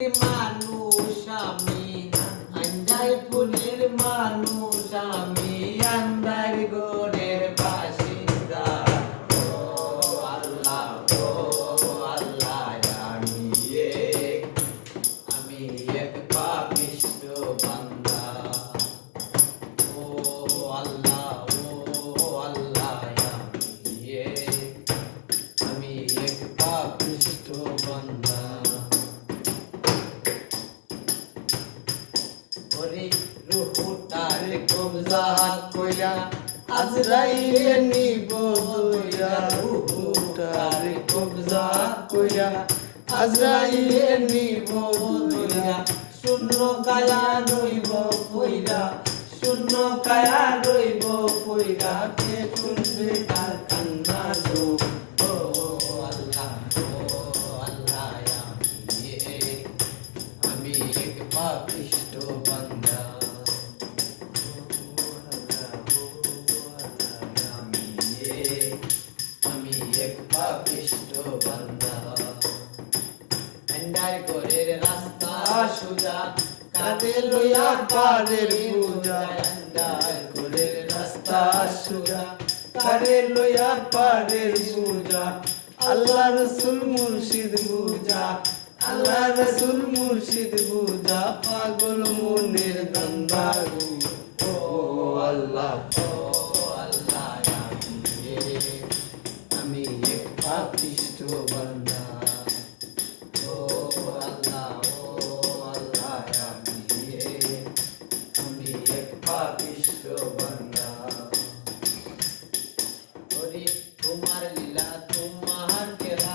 মানুষ আমি আন্দার পুনের মানুষ আমি আন্দার গোরের বাসিন্দা ও আল্লাহ আমি এক পাপিষ্ঠ বান্দা ও আল্লাহ আমি এক পাপিষ্ঠ বান্দা ওরে রুহটারে কবজা কইরা আজরাইলে নিব দইরা রুহটারে কবজা কইরা আজরাইলে নিব দইরা শূন্য কায়া রইব কইরা শূন্য কায়া রইব কইরা কে শুনবে তার কান্না গো ও আল্লাহ আমি এক পাপিষ্ঠ বান্দা আমি এক পাপিষ্ঠ বান্দা এন্ডার গোরের রাস্তা সোজা কাঁধে লইয়া পারের পূজা এন্ডার গোরের রাস্তা সোজা কাঁধে লইয়া পারের পূজা আল্লাহ রসুল মুর্শিদ বুঝা আল্লাহ রসুল মুর্শিদ বুঝা পাগল মনের দান্দা ও আল্লাহ আমি এক পাপিষ্ঠ বান্দা ও আল্লাহ আমি এক পাপিষ্ঠ বান্দা ওরে তোমার লীলা তোমার খেলা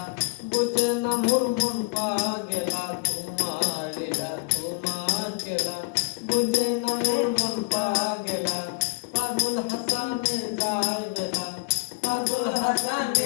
বুঝে না মোর মন পাগেলা তোমার লীলা তোমার খেলা বুঝে না মোর মন পাগেলা পাগল হাসানে যায় বেলা পাগল হাসানে